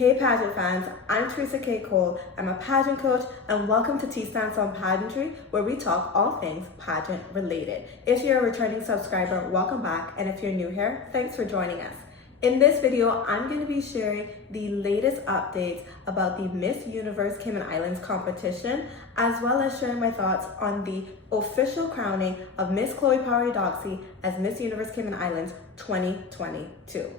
Hey pageant fans, I'm Teresa K. Cole. I'm a pageant coach and welcome to T Stands on Pageantry, where we talk all things pageant related. If you're a returning subscriber, welcome back, and if you're new here, thanks for joining us. In this video, I'm going to be sharing the latest updates about the Miss Universe Cayman Islands competition, as well as sharing my thoughts on the official crowning of Miss Chloe Powery-Doxey as Miss Universe Cayman Islands 2022.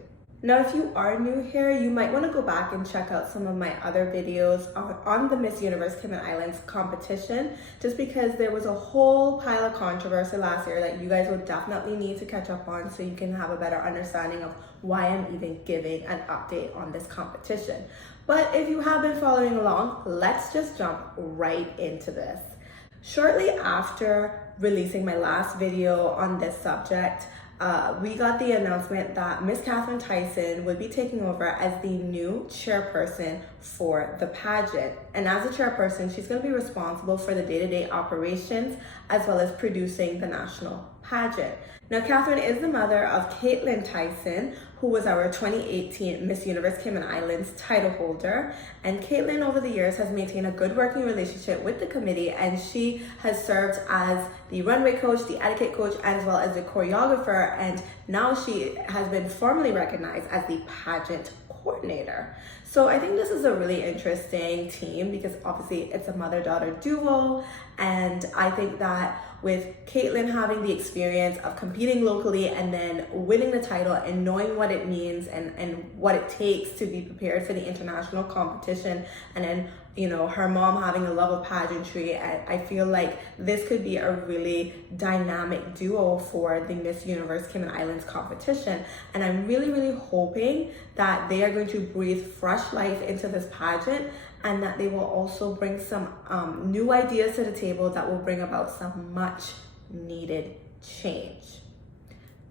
Now, if you are new here, you might want to go back and check out some of my other videos on the Miss Universe Cayman Islands competition, just because there was a whole pile of controversy last year that you guys will definitely need to catch up on so you can have a better understanding of why I'm even giving an update on this competition. But if you have been following along, let's just jump right into this. Shortly after releasing my last video on this subject, we got the announcement that Miss Catherine Tyson would be taking over as the new chairperson for the pageant. And as a chairperson, she's going to be responsible for the day-to-day operations as well as producing the national pageant. Now, Catherine is the mother of Caitlin Tyson, who was our 2018 Miss Universe Cayman Islands title holder. And Caitlin, over the years, has maintained a good working relationship with the committee, and she has served as the runway coach, the etiquette coach, as well as the choreographer, and now she has been formally recognized as the pageant coordinator. So I think this is a really interesting team because obviously it's a mother-daughter duo, and I think that with Caitlin having the experience of competing locally and then winning the title and knowing what it means and what it takes to be prepared for the international competition, and then her mom having a love of pageantry, I feel like this could be a really dynamic duo for the Miss Universe Cayman Islands competition. And I'm really hoping that they are going to breathe fresh life into this pageant, and that they will also bring some new ideas to the table that will bring about some much needed change.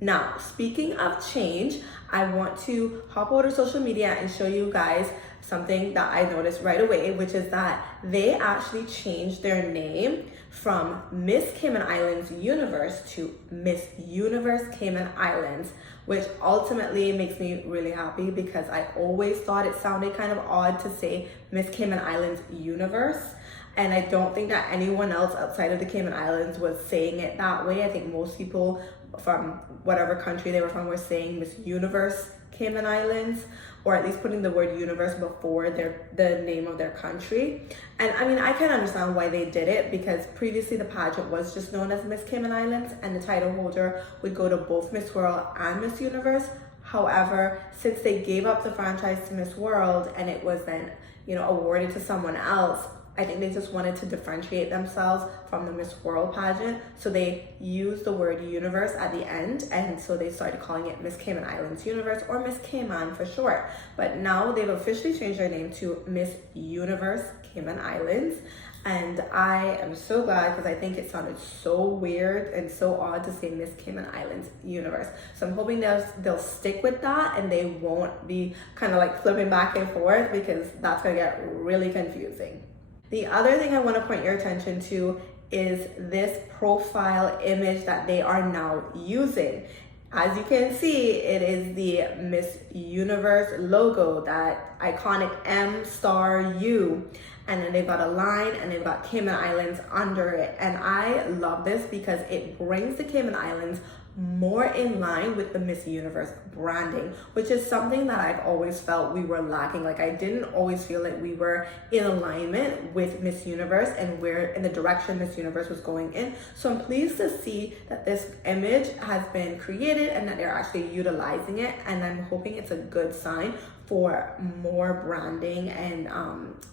Now, speaking of change, I want to hop over to social media and show you guys something that I noticed right away, which is that they actually changed their name from Miss Cayman Islands Universe to Miss Universe Cayman Islands, which ultimately makes me really happy because I always thought it sounded kind of odd to say Miss Cayman Islands Universe. And I don't think that anyone else outside of the Cayman Islands was saying it that way. I think most people from whatever country they were from were saying Miss Universe Cayman Islands, or at least putting the word universe before the name of their country. And I mean, I can understand why they did it, because previously the pageant was just known as Miss Cayman Islands and the title holder would go to both Miss World and Miss Universe. However, since they gave up the franchise to Miss World and it was then, awarded to someone else, I think they just wanted to differentiate themselves from the Miss World pageant. So they used the word universe at the end, and so they started calling it Miss Cayman Islands Universe, or Miss Cayman for short. But now they've officially changed their name to Miss Universe Cayman Islands. And I am so glad, because I think it sounded so weird and so odd to say Miss Cayman Islands Universe. So I'm hoping they'll stick with that and they won't be kind of like flipping back and forth, because that's going to get really confusing. The other thing I want to point your attention to is this profile image that they are now using. As you can see, it is the Miss Universe logo, that iconic M*U. And then they've got a line and they've got Cayman Islands under it. And I love this because it brings the Cayman Islands more in line with the Miss Universe branding, which is something that I've always felt we were lacking. Like, I didn't always feel like we were in alignment with Miss Universe and where in the direction Miss Universe was going in. So I'm pleased to see that this image has been created and that they're actually utilizing it, and I'm hoping it's a good sign for more branding and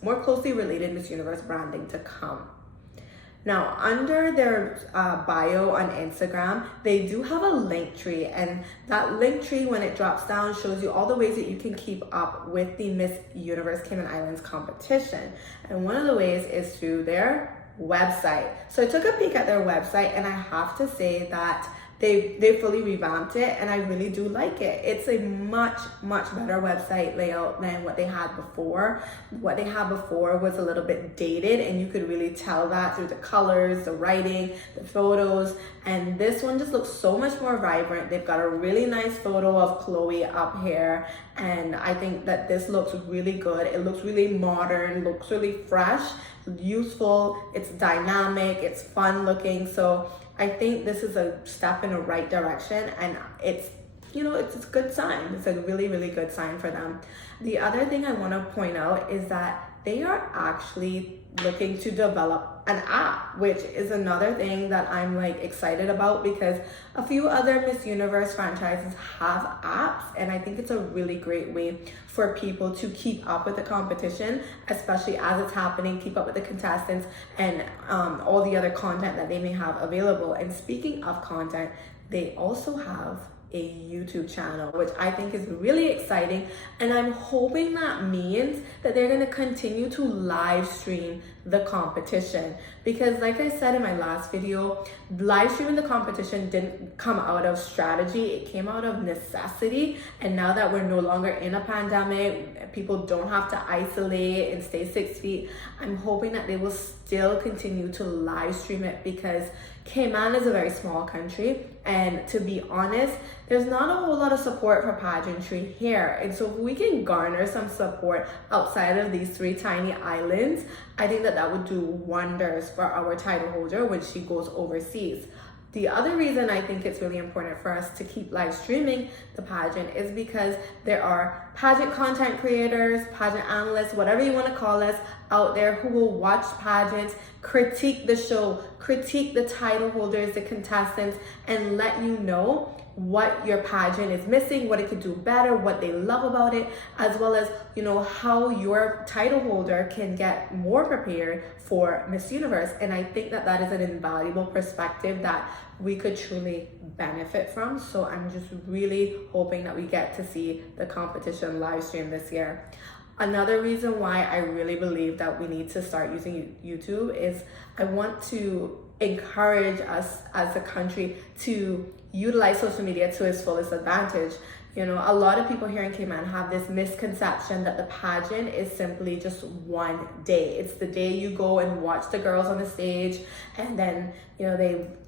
more closely related Miss Universe branding to come. Now, under their bio on Instagram, they do have a link tree, and that link tree, when it drops down, shows you all the ways that you can keep up with the Miss Universe Cayman Islands competition. And one of the ways is through their website. So I took a peek at their website, and I have to say that they fully revamped it, and I really do like it. It's a much better website layout than what they had before. What they had before was a little bit dated, and you could really tell that through the colors, the writing, the photos. And this one just looks so much more vibrant. They've got a really nice photo of Chloe up here, and I think that this looks really good. It looks really modern, looks really fresh, useful, it's dynamic, it's fun looking. So I think this is a step in the right direction, and it's, you know, it's a good sign. It's a really good sign for them. The other thing I want to point out is that they are actually looking to develop an app, which is another thing that I'm like excited about, because a few other Miss Universe franchises have apps, and I think it's a really great way for people to keep up with the competition, especially as it's happening, keep up with the contestants and all the other content that they may have available. And speaking of content, they also have a YouTube channel, which I think is really exciting, and I'm hoping that means that they're going to continue to live stream the competition, because like I said in my last video, live streaming the competition didn't come out of strategy, it came out of necessity. And now that we're no longer in a pandemic, people don't have to isolate and stay 6 feet, I'm hoping that they will still continue to live stream it, because Cayman is a very small country, and to be honest, there's not a whole lot of support for pageantry here. And so if we can garner some support outside of these 3 tiny islands, I think that that would do wonders for our title holder when she goes overseas. The other reason I think it's really important for us to keep live streaming the pageant is because there are pageant content creators, pageant analysts, whatever you want to call us, out there who will watch pageants, critique the show, critique the title holders, the contestants, and let you know what your pageant is missing, what it could do better, what they love about it, as well as, you know, how your title holder can get more prepared for Miss Universe. And I think that that is an invaluable perspective that we could truly benefit from. So I'm just really hoping that we get to see the competition live stream this year. Another reason why I really believe that we need to start using YouTube is I want to encourage us as a country to utilize social media to its fullest advantage. You know, a lot of people here in Cayman have this misconception that the pageant is simply just one day. It's the day you go and watch the girls on the stage, and then, you know,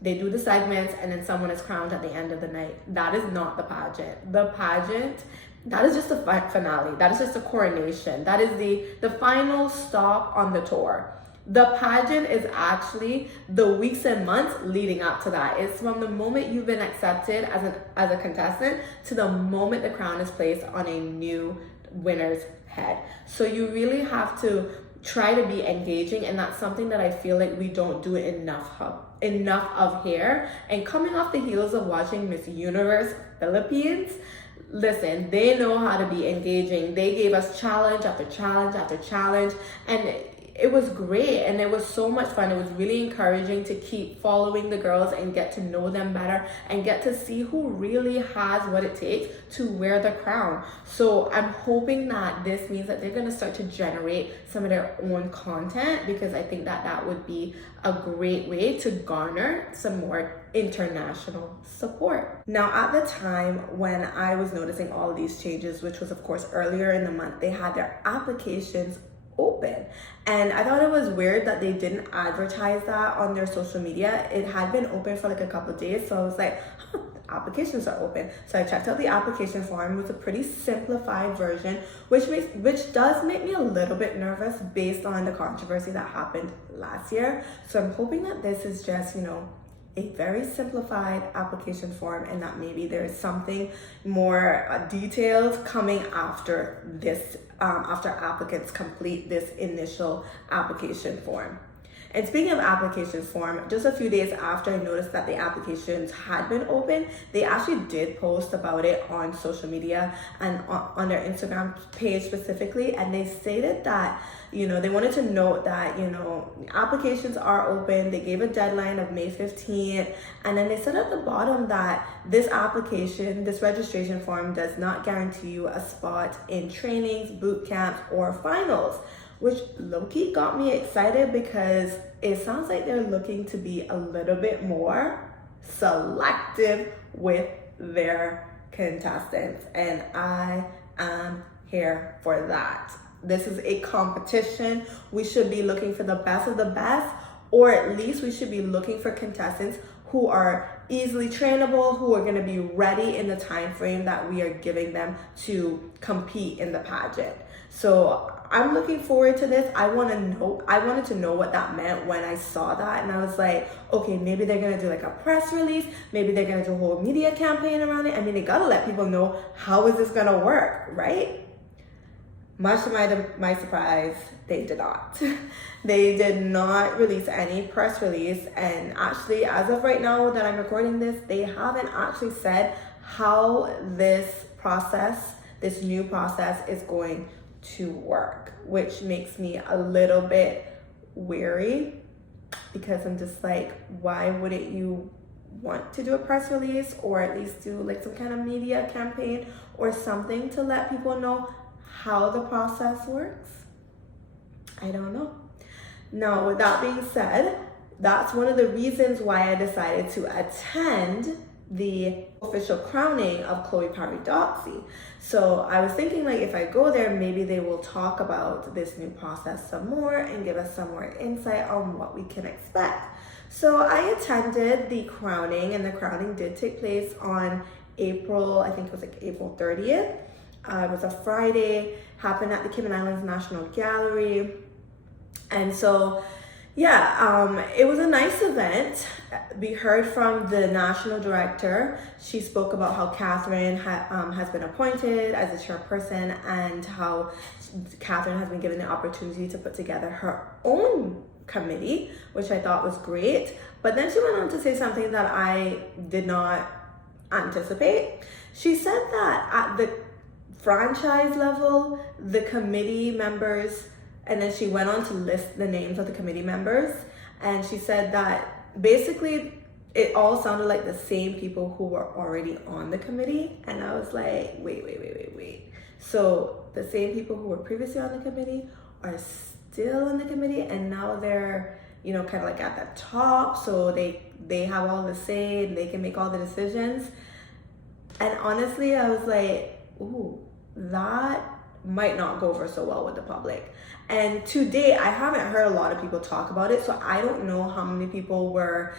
they do the segments, and then someone is crowned at the end of the night. That is not the pageant. The pageant, that is just the finale. That is just a coronation. That is the final stop on the tour. The pageant is actually the weeks and months leading up to that. It's from the moment you've been accepted as a contestant to the moment the crown is placed on a new winner's head. So you really have to try to be engaging, and that's something that I feel like we don't do enough of here. And coming off the heels of watching Miss Universe Philippines, listen, they know how to be engaging. They gave us challenge after challenge after challenge, and it was great, and it was so much fun. It was really encouraging to keep following the girls and get to know them better and get to see who really has what it takes to wear the crown. So I'm hoping that this means that they're going to start to generate some of their own content, because I think that that would be a great way to garner some more international support. Now, at the time when I was noticing all of these changes, which was of course earlier in the month, they had their applications open, and I thought it was weird that they didn't advertise that on their social media. It had been open for like a couple of days, so I was like, applications are open. So I checked out the application form. It was a pretty simplified version, which does make me a little bit nervous based on the controversy that happened last year. So I'm hoping that this is just, you know, a very simplified application form, and that maybe there is something more detailed coming after this, after applicants complete this initial application form. And speaking of application form, just a few days after I noticed that the applications had been open, they actually did post about it on social media and on their Instagram page specifically. And they stated that, you know, they wanted to note that, you know, applications are open. They gave a deadline of May 15th. And then they said at the bottom that this application, this registration form does not guarantee you a spot in trainings, boot camps, or finals, which low-key got me excited because it sounds like they're looking to be a little bit more selective with their contestants, and I am here for that. This is a competition. We should be looking for the best of the best, or at least we should be looking for contestants who are easily trainable, who are going to be ready in the time frame that we are giving them to compete in the pageant. So I'm looking forward to this. I wanted to know what that meant when I saw that, and I was like, okay, maybe they're gonna do like a press release, maybe they're gonna do a whole media campaign around it. I mean, they gotta let people know, how is this gonna work, right? Much to my surprise, they did not. They did not release any press release, and actually, as of right now that I'm recording this, they haven't actually said how this new process is going to work, which makes me a little bit weary, because I'm just like, why wouldn't you want to do a press release, or at least do like some kind of media campaign or something to let people know how the process works? I don't know. Now, with that being said, that's one of the reasons why I decided to attend the official crowning of Chloe Powery-Doxey. So I was thinking, like, if I go there, maybe they will talk about this new process some more and give us some more insight on what we can expect. So I attended the crowning, and the crowning did take place on April 30th. It was a Friday, happened at the Cayman Islands National Gallery. And so, it was a nice event. We heard from the national director. She spoke about how Catherine has been appointed as a chairperson, and how Catherine has been given the opportunity to put together her own committee, which I thought was great. But then she went on to say something that I did not anticipate. She said that at the franchise level, the committee members, and then she went on to list the names of the committee members, and she said that basically it all sounded like the same people who were already on the committee. And I was like, wait. So the same people who were previously on the committee are still in the committee, and now they're, kind of like at the top, so they have all the say and they can make all the decisions. And honestly, I was like, ooh, that might not go over so well with the public. And to date, I haven't heard a lot of people talk about it, so I don't know how many people were,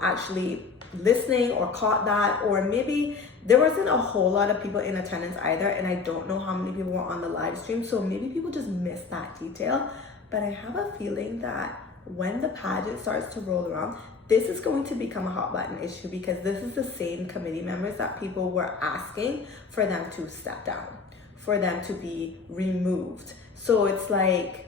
actually listening or caught that, or maybe there wasn't a whole lot of people in attendance either, and I don't know how many people were on the live stream, so maybe people just missed that detail. But I have a feeling that when the pageant starts to roll around, this is going to become a hot button issue, because this is the same committee members that people were asking for them to step down, for them to be removed. So it's like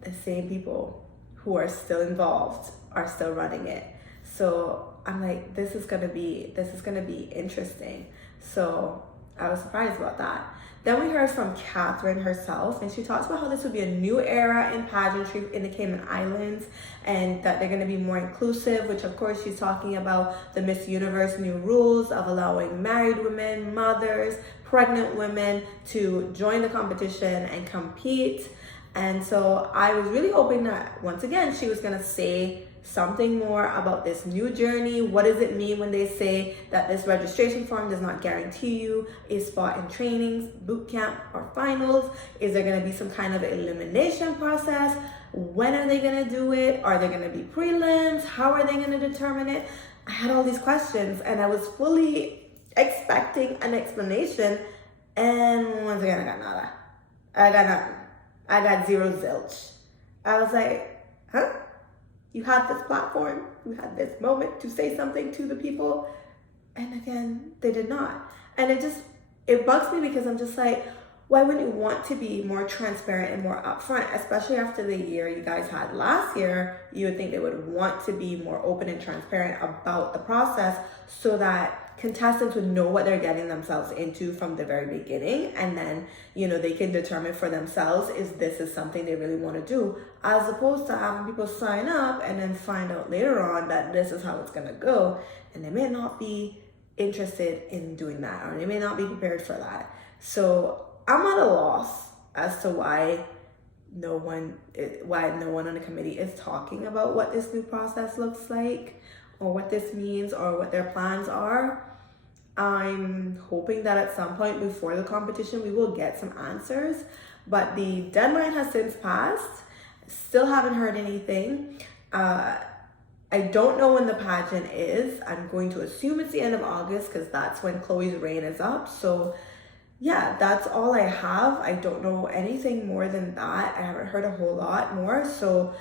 the same people who are still involved are still running it. So I'm like, this is gonna be interesting. So I was surprised about that. Then we heard from Catherine herself, and she talks about how this would be a new era in pageantry in the Cayman Islands, and that they're going to be more inclusive, which of course she's talking about the Miss Universe new rules of allowing married women, mothers, pregnant women to join the competition and compete. And so I was really hoping that once again she was going to say something more about this new journey. What does it mean when they say that this registration form does not guarantee you a spot in trainings, boot camp, or finals? Is there going to be some kind of elimination process? When are they going to do it? Are there going to be prelims? How are they going to determine it? I had all these questions, and I was fully expecting an explanation, and once again I got nada. I got nothing. I got zero zilch. I was like, huh? You had this platform, you had this moment to say something to the people, and again, they did not. And it bugs me, because I'm just like, why wouldn't you want to be more transparent and more upfront, especially after the year you guys had last year? You would think they would want to be more open and transparent about the process, so that contestants would know what they're getting themselves into from the very beginning, and then they can determine for themselves if this is something they really want to do, as opposed to having people sign up and then find out later on that this is how it's going to go, and they may not be interested in doing that, or they may not be prepared for that. So I'm at a loss as to why no one on the committee is talking about what this new process looks like, or what this means or what their plans are. I'm hoping that at some point before the competition we will get some answers, but the deadline has since passed. Still haven't heard anything. I don't know when the pageant is. I'm going to assume it's the end of August because that's when Chloe's reign is up. So yeah, that's all I have. I don't know anything more than that. I haven't heard a whole lot more. So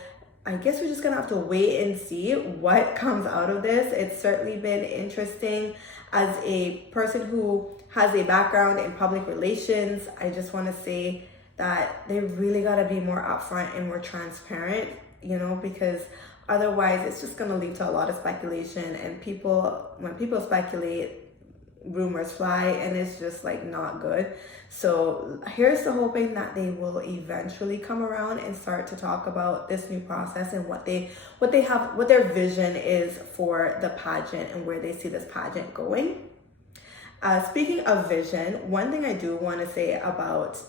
I guess we're just gonna have to wait and see what comes out of this. It's certainly been interesting. As a person who has a background in public relations, I just want to say that they really got to be more upfront and more transparent, because otherwise it's just going to lead to a lot of speculation, and when people speculate, rumors fly, and it's just like not good. So here's to hoping that they will eventually come around and start to talk about this new process and what their vision is for the pageant and where they see this pageant going. Speaking of vision, one thing I do want to say about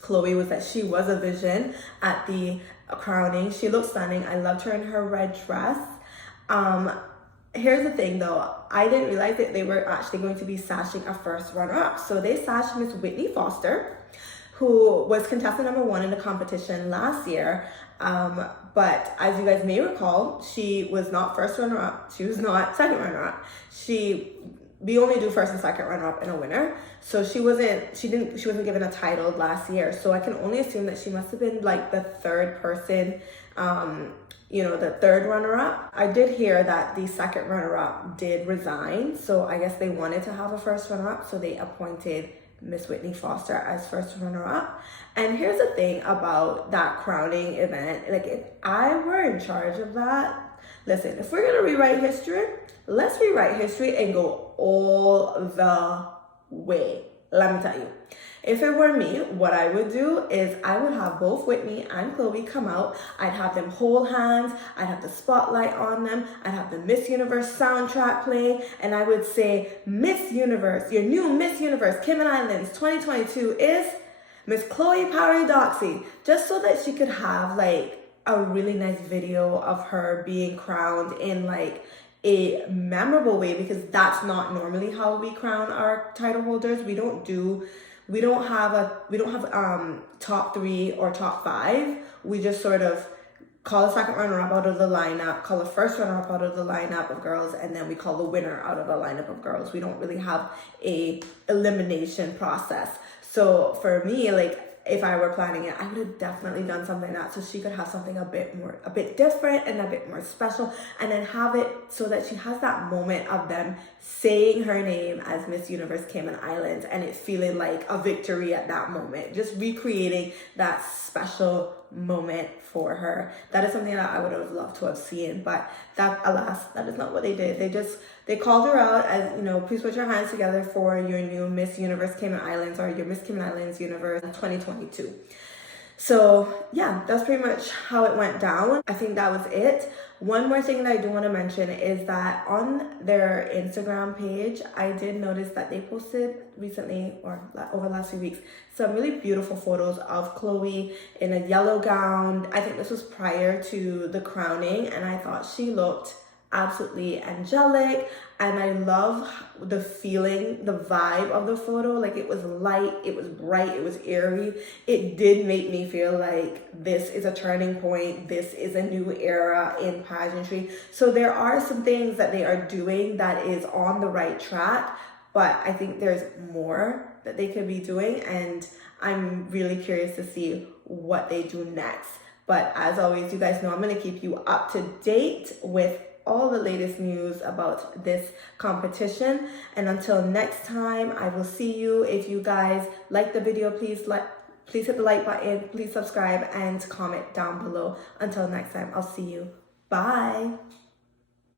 Chloe was that she was a vision at the crowning. She looked stunning. I loved her in her red dress. Here's the thing though, I didn't realize that they were actually going to be sashing a first runner-up. So they sashed Miss Whitney Foster, who was contestant number 1 in the competition last year. But as you guys may recall, she was not first runner-up. She was not second runner-up. We only do first and second runner-up and a winner. So she wasn't given a title last year. So I can only assume that she must have been like the third person, the third runner-up. I did hear that the second runner-up did resign. So I guess they wanted to have a first runner-up. So they appointed Miss Whitney Foster as first runner-up. And here's the thing about that crowning event. Like, if I were in charge of that, listen, if we're going to rewrite history, let's rewrite history and go all the way. Let me tell you. If it were me, what I would do is I would have both Whitney and Chloe come out. I'd have them hold hands. I'd have the spotlight on them. I'd have the Miss Universe soundtrack play. And I would say, Miss Universe, your new Miss Universe Cayman Islands 2022 is Miss Chloe Powery-Doxey. Just so that she could have like a really nice video of her being crowned in like a memorable way, because that's not normally how we crown our title holders. We don't have top 3 or top 5. We just sort of call a second runner-up out of the lineup, call a first runner-up out of the lineup of girls, and then we call the winner out of the lineup of girls. We don't really have a elimination process. So for me, like, if I were planning it, I would have definitely done something like that so she could have something a bit different and a bit more special, and then have it so that she has that moment of them saying her name as Miss Universe Cayman Islands and it feeling like a victory at that moment. Just recreating that special moment for her. That is something that I would have loved to have seen, but that, alas, that is not what they did. They called her out as, please put your hands together for your new Miss Universe Cayman Islands, or your Miss Cayman Islands Universe 2022. So yeah, that's pretty much how it went down. I think that was it. One more thing that I do want to mention is that on their Instagram page, I did notice that they posted recently, or over the last few weeks, some really beautiful photos of Chloe in a yellow gown. I think this was prior to the crowning, and I thought she looked absolutely angelic, and I love the feeling, the vibe of the photo. Like, it was light, it was bright, it was airy. It did make me feel like this is a turning point, this is a new era in pageantry. So there are some things that they are doing that is on the right track, but I think there's more that they could be doing, and I'm really curious to see what they do next. But as always, you guys know I'm going to keep you up to date with all the latest news about this competition. And until next time, I will see you. If you guys like the video, please hit the like button, please subscribe, and comment down below. Until next time, I'll see you. Bye.